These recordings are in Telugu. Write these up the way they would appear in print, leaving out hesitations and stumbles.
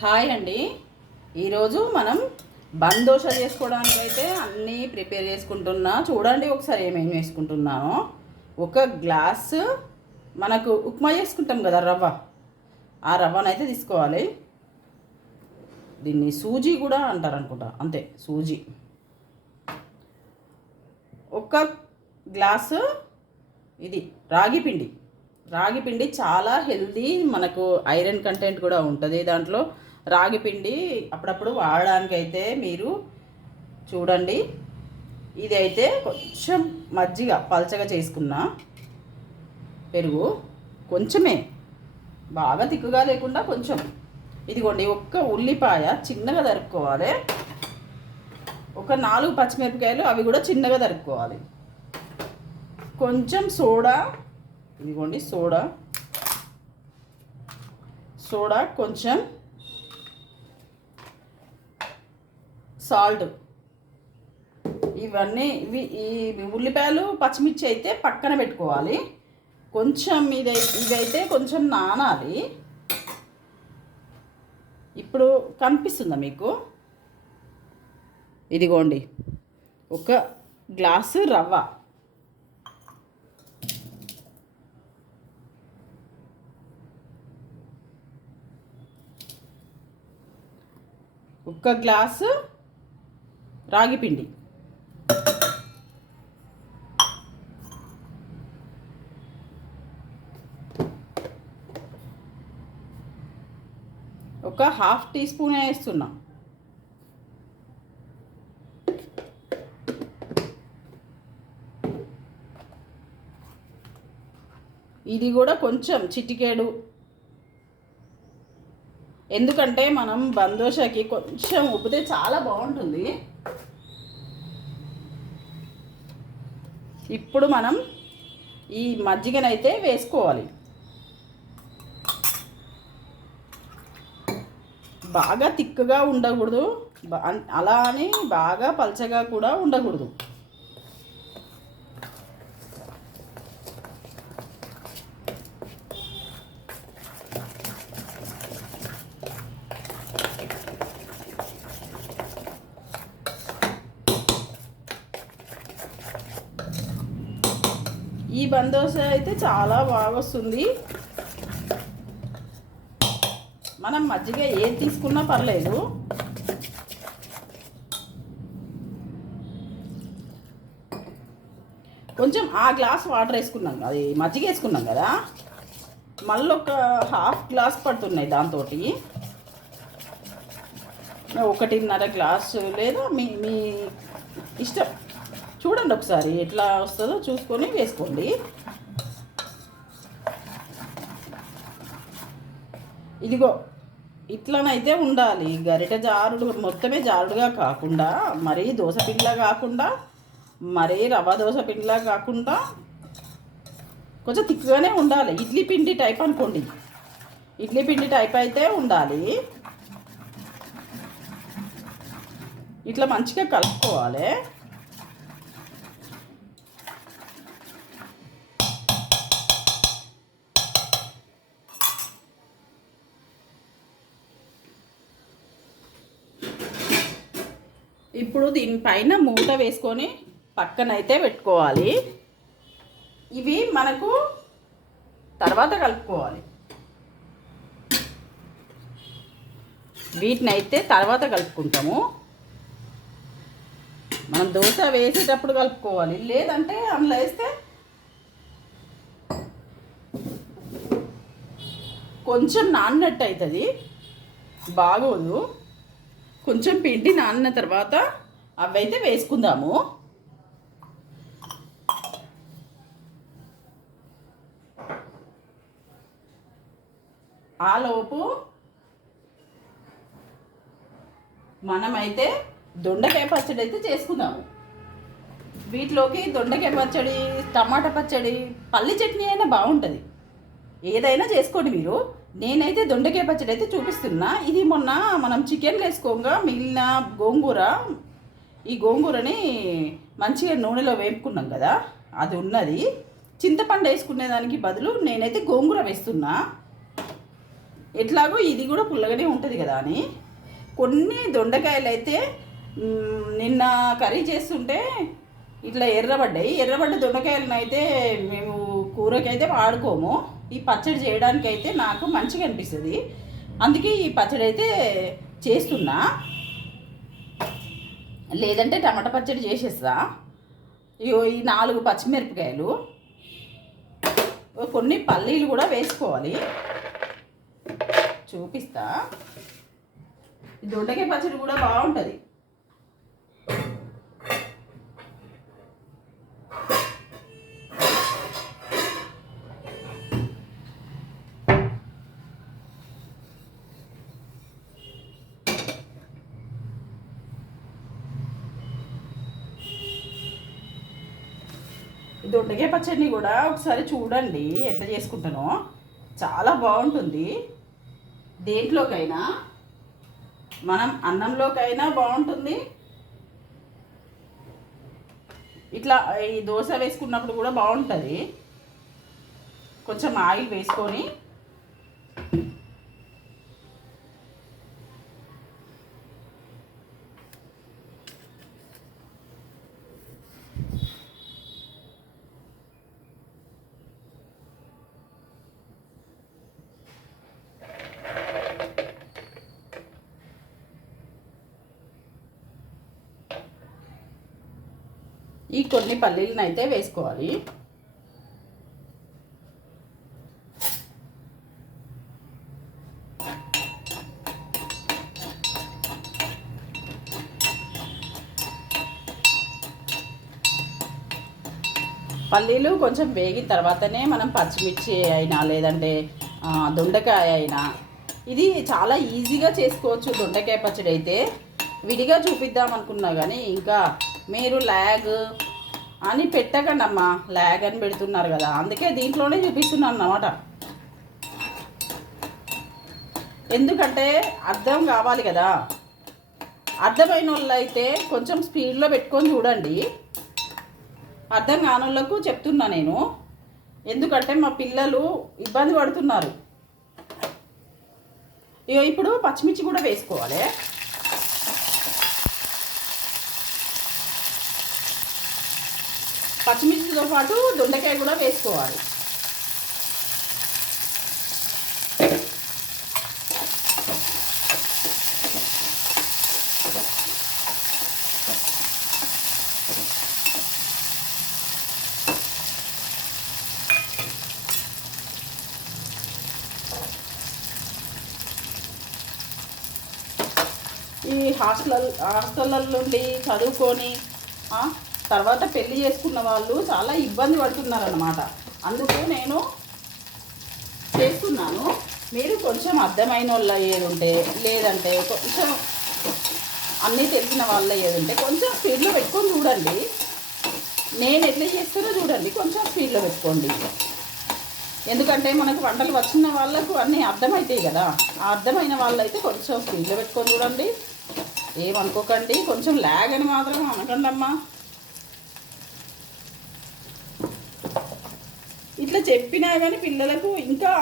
హాయ్ అండి. ఈరోజు మనం బన్ దోశ చేసుకోవడానికి అయితే అన్నీ ప్రిపేర్ చేసుకుంటున్నా. చూడండి ఒకసారి ఏమేమి వేసుకుంటున్నానో. ఒక గ్లాసు మనకు ఉప్మా చేసుకుంటాం కదా రవ్వ, ఆ రవ్వనైతే తీసుకోవాలి. దీన్ని సూజీ కూడా అంటారు అనుకుంటా, అంతే సూజీ. ఒక గ్లాసు ఇది రాగి పిండి. రాగి పిండి చాలా హెల్దీ, మనకు ఐరన్ కంటెంట్ కూడా ఉంటుంది దాంట్లో. రాగి పిండి అప్పుడప్పుడు వాడడానికైతే మీరు చూడండి. ఇది అయితే కొంచెం మజ్జిగ పల్చగా చేసుకున్న పెరుగు, కొంచెమే, బాగా తిక్కుగా లేకుండా కొంచెం. ఇదిగోండి, ఒక్క ఉల్లిపాయ చిన్నగా తరుక్కోవాలి. ఒక 4 పచ్చిమిరపకాయలు, అవి కూడా చిన్నగా తరుక్కోవాలి. కొంచెం సోడా, ఇదిగోండి సోడా కొంచెం, సాల్ట్. ఇవన్నీ ఈ ఉల్లిపాయలు పచ్చిమిర్చి అయితే పక్కన పెట్టుకోవాలి. కొంచెం ఇవైతే కొంచెం నానాలి. ఇప్పుడు కనిపిస్తుందా మీకు? ఇదిగోండి, ఒక గ్లాసు రవ్వ, ఒక గ్లాసు రాగి పిండి, ఒక ½ టీ స్పూన్ వేస్తున్నా. ఇది కూడా కొంచెం చిటికేడు, ఎందుకంటే మనం బందోషాకి కొంచెం ఉప్పితే చాలా బాగుంటుంది. ఇప్పుడు మనం ఈ మజ్జిగనైతే వేసుకోవాలి. బాగా తిక్కుగా ఉండకూడదు, అలా అని బాగా పల్చగా కూడా ఉండకూడదు. ఈ బందోస అయితే చాలా బాగా వస్తుంది. మనం మజ్జిగ ఏది తీసుకున్నా పర్లేదు. కొంచెం ఆ గ్లాస్ వాటర్ వేసుకున్నాం, అది మజ్జిగ వేసుకున్నాం కదా, మళ్ళీ ఒక ½ గ్లాస్ పడుతున్నాయి. దాంతో 1.5 గ్లాసు లేదా మీ ఇష్టం. చూడండి ఒకసారి ఎట్లా వస్తుందో చూసుకొని వేసుకోండి. ఇదిగో ఇట్లనైతే ఉండాలి. గరిటె జారుడు, మొత్తమే జారుడుగా కాకుండా, మరీ దోశ పిండిలా కాకుండా, మరీ రవ్వ దోశ పిండిలా కాకుండా, కొంచెం తిక్కుగానే ఉండాలి. ఇడ్లీ పిండి టైప్ అనుకోండి, ఇడ్లీ పిండి టైప్ అయితే ఉండాలి. ఇట్లా మంచిగా కలుపుకోవాలి. ఇప్పుడు దీనిపైన మూత వేసుకొని పక్కనైతే పెట్టుకోవాలి. ఇవి మనకు తర్వాత కలుపుకోవాలి. వీటినైతే తర్వాత కలుపుకుంటాము. మనం దోశ వేసేటప్పుడు కలుపుకోవాలి, లేదంటే అందులో వేస్తే కొంచెం నాన్నట్టు అవుతుంది, బాగోదు. కొంచెం పిండి నానిన తర్వాత అవైతే వేసుకుందాము. ఆలోపు మనమైతే దొండకాయ పచ్చడి అయితే చేసుకుందాము. వీటిలోకి దొండకాయ పచ్చడి, టమాటా పచ్చడి, పల్లి చట్నీ అయినా బాగుంటుంది. ఏదైనా చేసుకోండి మీరు. నేనైతే దొండకాయ పచ్చడి అయితే చూపిస్తున్నా. ఇది మొన్న మనం చికెన్ వేసుకోగా మిగిలిన గోంగూర, ఈ గోంగూరని మంచిగా నూనెలో వేపుకున్నాం కదా, అది ఉన్నది. చింతపండు వేసుకునే దానికి బదులు నేనైతే గోంగూర వేస్తున్నా. ఎట్లాగో ఇది కూడా పుల్లగానే ఉంటుంది కదా అని కొన్ని దొండకాయలు అయితే నిన్న కర్రీ చేస్తుంటే ఇట్లా ఎర్రబడ్డ దొండకాయలను అయితే మేము కూరకైతే వాడుకోము. ఈ పచ్చడి చేయడానికి అయితే నాకు మంచిగా అనిపిస్తుంది, అందుకే ఈ పచ్చడి అయితే చేస్తున్నా. లేదంటే టమాటా పచ్చడి చేసేస్తా. ఈ 4 పచ్చిమిరపకాయలు, కొన్ని పల్లీలు కూడా వేసుకోవాలి, చూపిస్తా. దొండకాయ పచ్చడి కూడా బాగుంటుంది. దొండకాయ పచ్చడిని కూడా ఒకసారి చూడండి ఎట్లా చేసుకుంటానో, చాలా బాగుంటుంది. దేంట్లోకైనా, మనం అన్నంలోకైనా బాగుంటుంది, ఇట్లా ఈ దోశ వేసుకున్నప్పుడు కూడా బాగుంటుంది. కొంచెం ఆయిల్ వేసుకొని ఈ కొన్ని పల్లీలను అయితే వేసుకోవాలి. పల్లీలు కొంచెం వేగిన తర్వాతనే మనం పచ్చిమిర్చి అయినా లేదంటే దొండకాయ అయినా, ఇది చాలా ఈజీగా చేసుకోవచ్చు. దొండకాయ పచ్చడి అయితే విడిగా చూపిద్దాం అనుకున్నా కానీ ఇంకా మీరు ల్యాగ్ అని పెట్టకండి అమ్మా, ల్యాగ్ అని పెడుతున్నారు కదా, అందుకే దీంట్లోనే చూపిస్తున్నాను అన్నమాట. ఎందుకంటే అర్థం కావాలి కదా. అర్థమైన వాళ్ళు అయితే కొంచెం స్పీడ్లో పెట్టుకొని చూడండి. అర్థం కాని వాళ్ళకు చెప్తున్నా నేను, ఎందుకంటే మా పిల్లలు ఇబ్బంది పడుతున్నారు. ఇప్పుడు పచ్చిమిర్చి కూడా వేసుకోవాలి. పచ్చిమిర్చితో పాటు దొండకాయ కూడా వేసుకోవాలి. ఈ హాస్టల్ల నుండి చదువుకొని తర్వాత పెళ్లి చేసుకున్న వాళ్ళు చాలా ఇబ్బంది పడుతున్నారన్నమాట. అందుకు నేను చేస్తున్నాను. మీరు కొంచెం అర్థమైన వాళ్ళ ఏది ఉంటే, లేదంటే కొంచెం అన్నీ తెలిసిన వాళ్ళ ఏది ఉంటే కొంచెం స్పీడ్లో పెట్టుకొని చూడండి. నేను ఎట్లా చేస్తానో చూడండి, కొంచెం స్పీడ్లో పెట్టుకోండి. ఎందుకంటే మనకు వంటలు వచ్చిన వాళ్ళకు అన్నీ అర్థమవుతాయి కదా. ఆ అర్థమైన వాళ్ళైతే కొంచెం స్పీడ్లో పెట్టుకొని చూడండి. ఏమనుకోకండి, కొంచెం ల్యాగ్ అని మాత్రం అనకండి అమ్మా. ఇట్లా చెప్పినా కానీ పిల్లలకు ఇంకా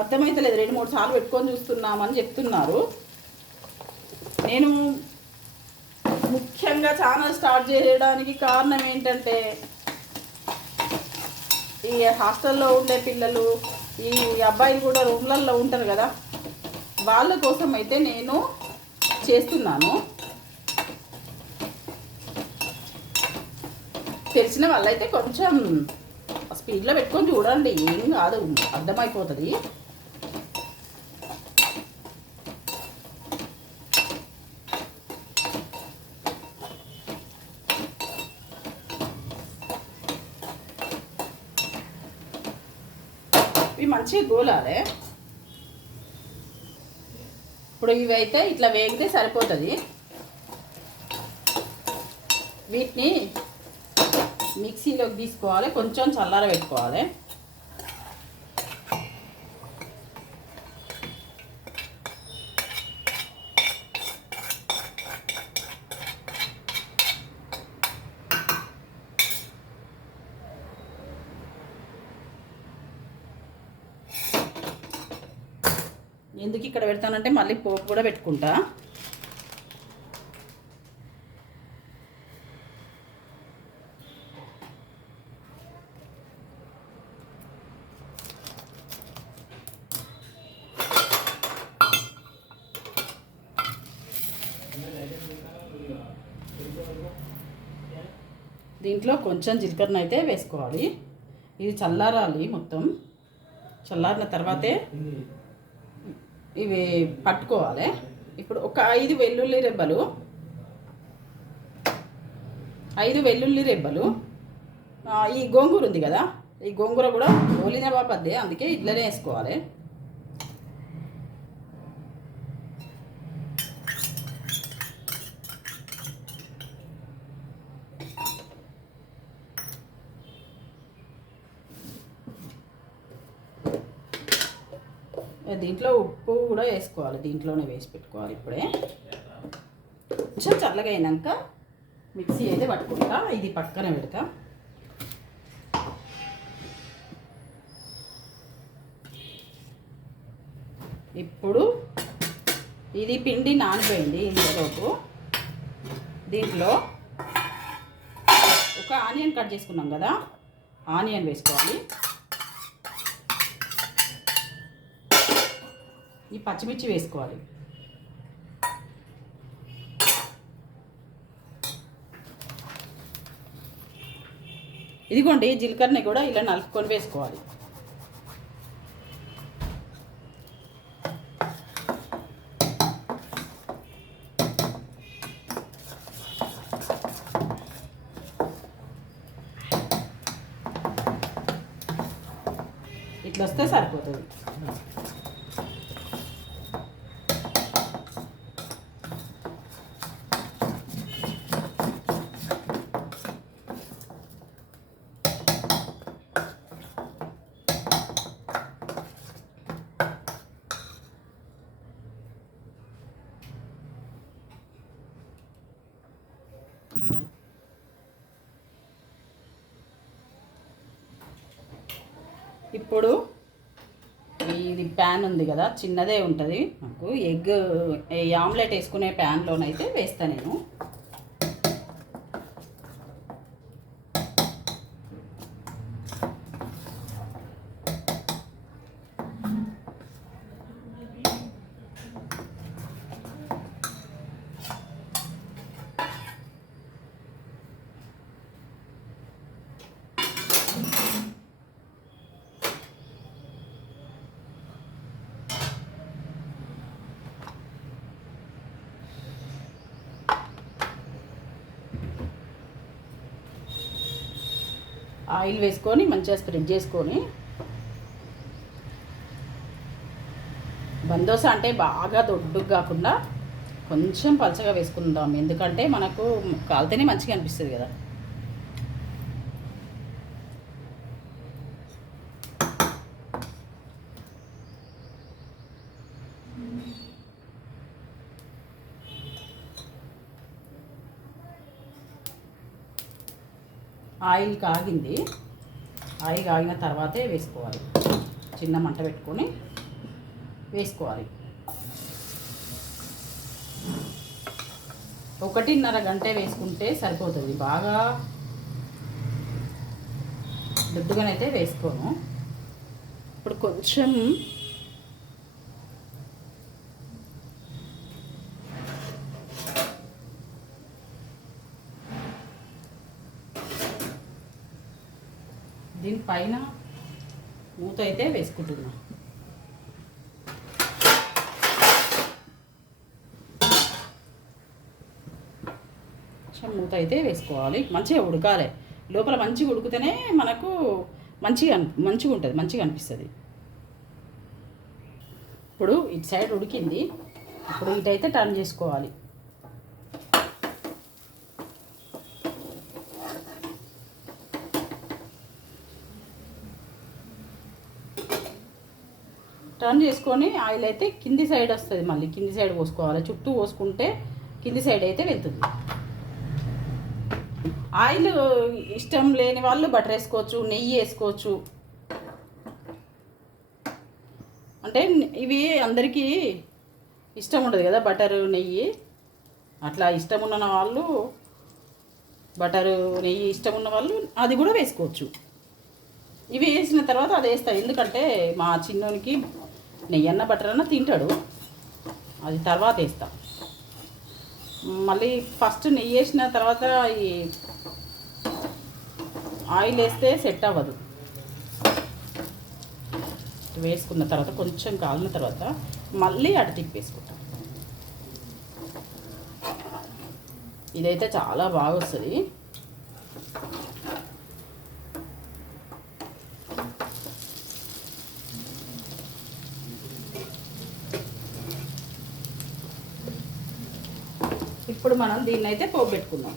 అర్థమవుతలేదు. 2-3 సార్లు పెట్టుకొని చూస్తున్నామని చెప్తున్నారు. నేను ముఖ్యంగా ఛానల్ స్టార్ట్ చేయడానికి కారణం ఏంటంటే, ఈ హాస్టల్లో ఉండే పిల్లలు, ఈ అబ్బాయిలు కూడా రూమ్లలో ఉంటారు కదా, వాళ్ళ కోసం అయితే నేను చేస్తున్నాను. తెలిసిన వాళ్ళైతే కొంచెం స్పీడ్లో పెట్టుకొని చూడండి, ఏం కాదు, అర్థమైపోతుంది. ఇవి మంచిగా గోలాలి. ఇప్పుడు ఇవి అయితే ఇట్లా వేగితే సరిపోతుంది. వీటిని మిక్సీలోకి తీసుకోవాలి, కొంచెం చల్లార పెట్టుకోవాలి. ఎందుకు ఇక్కడ పెడతానంటే మళ్ళీ పోపు కూడా పెట్టుకుంటా. దీంట్లో కొంచెం జీలకర్ర అయితే వేసుకోవాలి. ఇది చల్లారాలి, మొత్తం చల్లారిన తర్వాతే ఇవి పట్టుకోవాలి. ఇప్పుడు ఒక 5 వెల్లుల్లి రెబ్బలు, 5 వెల్లుల్లి రెబ్బలు. ఈ గోంగూర ఉంది కదా, ఈ గోంగూర కూడా ఓలిన బాపద్దే, అందుకే ఇట్లనే వేసుకోవాలి. దీంట్లో ఉప్పు కూడా వేసుకోవాలి, దీంట్లోనే వేసి పెట్టుకోవాలి. ఇప్పుడే కొంచెం చల్లగా అయినాక మిక్సీ అయితే పట్టుకుంటా. ఇది పక్కన పెడతా. ఇప్పుడు ఇది పిండి నానిపోయింది. ఇందులోపు దీంట్లో ఒక ఆనియన్ కట్ చేసుకున్నాం కదా, ఆనియన్ వేసుకోవాలి. ఈ పచ్చిమిర్చి వేసుకోవాలి. ఇదిగోండి, జీలకర్రని కూడా ఇలా నలుపుకొని వేసుకోవాలి. ఇట్లా వస్తే సరిపోతుంది. ఇప్పుడు ఇది ప్యాన్ ఉంది కదా, చిన్నదే ఉంటుంది నాకు. ఎగ్ ఆమ్లెట్ వేసుకునే ప్యాన్లోనైతే వేస్తాను నేను. ఆయిల్ వేసుకొని మంచిగా స్ప్రెడ్ చేసుకొని, బందోస అంటే బాగా దొడ్డుగా కాకుండా కొంచెం పలచగా వేసుకుందాం. ఎందుకంటే మనకు కాలితేనే మంచిగా అనిపిస్తుంది కదా. ఆయిల్ కాగింది. ఆయిల్ కాగిన తర్వాతే వేసుకోవాలి. చిన్న మంట పెట్టుకొని వేసుకోవాలి. 1.5 గంట వేసుకుంటే సరిపోతుంది. బాగా దొడ్డుగానైతే వేసుకోను. ఇప్పుడు కొంచెం దీనిపైన మూత అయితే వేసుకుంటున్నా. మూత అయితే వేసుకోవాలి. మంచిగా ఉడకాలి. లోపల మంచిగా ఉడికితేనే మనకు మంచిగా ఉంటుంది, మంచిగా అనిపిస్తుంది. ఇప్పుడు ఇటు సైడ్ ఉడికింది. ఇప్పుడు ఇటైతే టర్న్ చేసుకోవాలి. టర్న్ చేసుకొని ఆయిల్ అయితే కింది సైడ్ వస్తుంది. మళ్ళీ కింది సైడ్ పోసుకోవాలి. చుట్టూ పోసుకుంటే కింది సైడ్ అయితే వెళ్తుంది. ఆయిల్ ఇష్టం లేని వాళ్ళు బటర్ వేసుకోవచ్చు, నెయ్యి వేసుకోవచ్చు. అంటే ఇవి అందరికీ ఇష్టం ఉండదు కదా బటరు నెయ్యి. అట్లా ఇష్టం ఉన్న వాళ్ళు బటరు నెయ్యి ఇష్టం ఉన్న వాళ్ళు అది కూడా వేసుకోవచ్చు. ఇవి వేసిన తర్వాత అది వేస్తాను, ఎందుకంటే మా చిన్నోనికి నెయ్యి అన్న బటర్ అన్న తింటాడు. అది తర్వాత వేస్తా. మళ్ళీ ఫస్ట్ నెయ్యి వేసిన తర్వాత ఈ ఆయిల్ వేస్తే సెట్ అవ్వదు. వేసుకున్న తర్వాత కొంచెం కాలిన తర్వాత మళ్ళీ అటు తిప్పేసుకుంటాం. ఇదైతే చాలా బాగా వస్తుంది. ఇప్పుడు మనం దీన్ని అయితే పోపు పెట్టుకుందాం.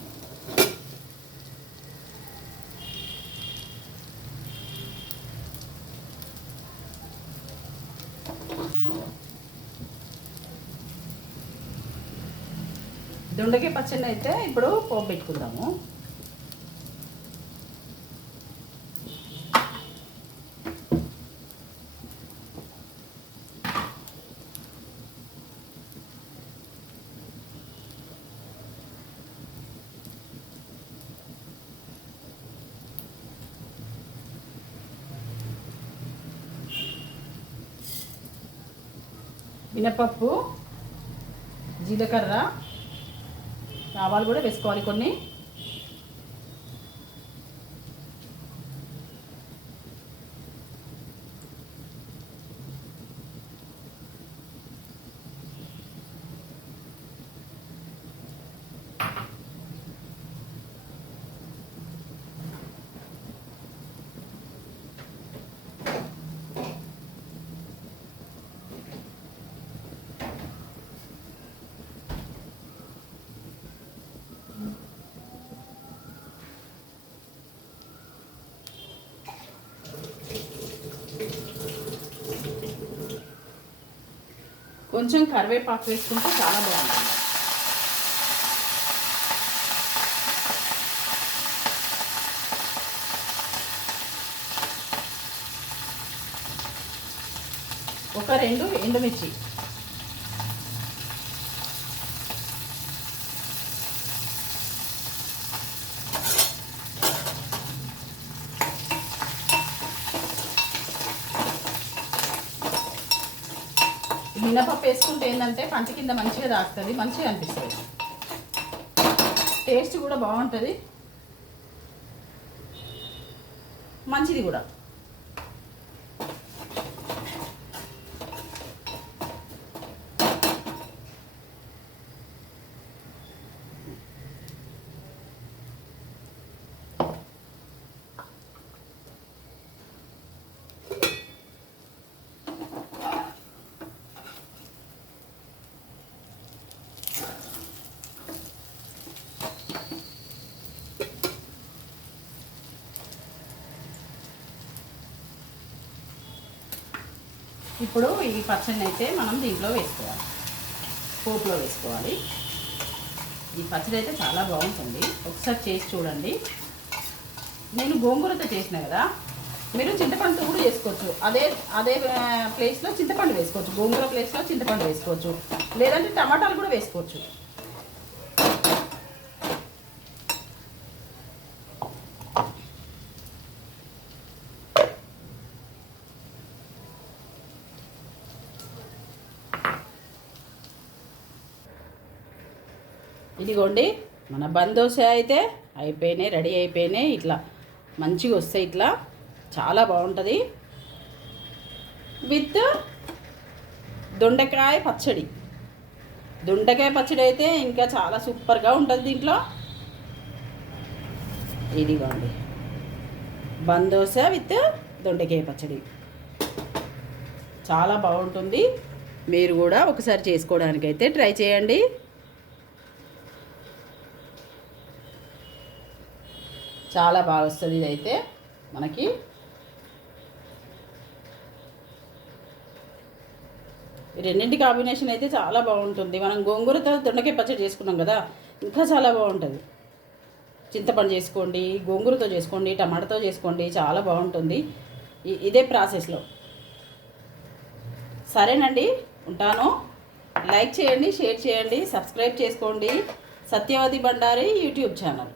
దొండకాయ పచ్చడి అయితే ఇప్పుడు పోపు పెట్టుకుందాము. మినపప్పు, జీలకర్ర, ఆవాలు కూడా వేసుకోవాలి కొన్ని. కొంచెం కరివేపాకు వేసుకుంటే చాలా బాగుంటుంది. ఒక 2 ఎండుమిర్చి, మినపప్పు వేసుకుంటే ఏంటంటే పంట కింద మంచిగా తాకుతుంది, మంచిగా అనిపిస్తుంది, టేస్ట్ కూడా బాగుంటుంది, మంచిది కూడా. ఇప్పుడు ఈ పచ్చడిని అయితే మనం దీంట్లో వేసుకోవాలి, పోపులో వేసుకోవాలి. ఈ పచ్చడి అయితే చాలా బాగుంటుంది, ఒకసారి చేసి చూడండి. నేను గోంగూరతో చేసిన కదా, మీరు చింతపండుతో కూడా చేసుకోవచ్చు. అదే ప్లేస్లో చింతపండు వేసుకోవచ్చు, గోంగూర ప్లేస్లో చింతపండు వేసుకోవచ్చు, లేదంటే టమాటాలు కూడా వేసుకోవచ్చు. ఇదిగోండి మన బందోస అయితే అయిపోయినాయి, రెడీ అయిపోయినాయి. ఇట్లా మంచిగా వస్తాయి, ఇట్లా చాలా బాగుంటుంది. విత్ దొండకాయ పచ్చడి. దొండకాయ పచ్చడి అయితే ఇంకా చాలా సూపర్గా ఉంటుంది దీంట్లో. ఇదిగోండి బందోస విత్ దొండకాయ పచ్చడి చాలా బాగుంటుంది. మీరు కూడా ఒకసారి చేసుకోవడానికైతే ట్రై చేయండి. చాలా బాగా వస్తుంది ఇదైతే మనకి. రెండింటి కాంబినేషన్ అయితే చాలా బాగుంటుంది. మనం గోంగూరతో దొండకాయ పచ్చడి చేసుకున్నాం కదా, ఇంకా చాలా బాగుంటుంది. చింతపండు చేసుకోండి, గోంగూరతో చేసుకోండి, టమాటాతో చేసుకోండి, చాలా బాగుంటుంది. ఇదే ప్రాసెస్లో సరేనండి, ఉంటాను. లైక్ చేయండి, షేర్ చేయండి, సబ్స్క్రైబ్ చేసుకోండి. Satyavathi Bandari YouTube channel.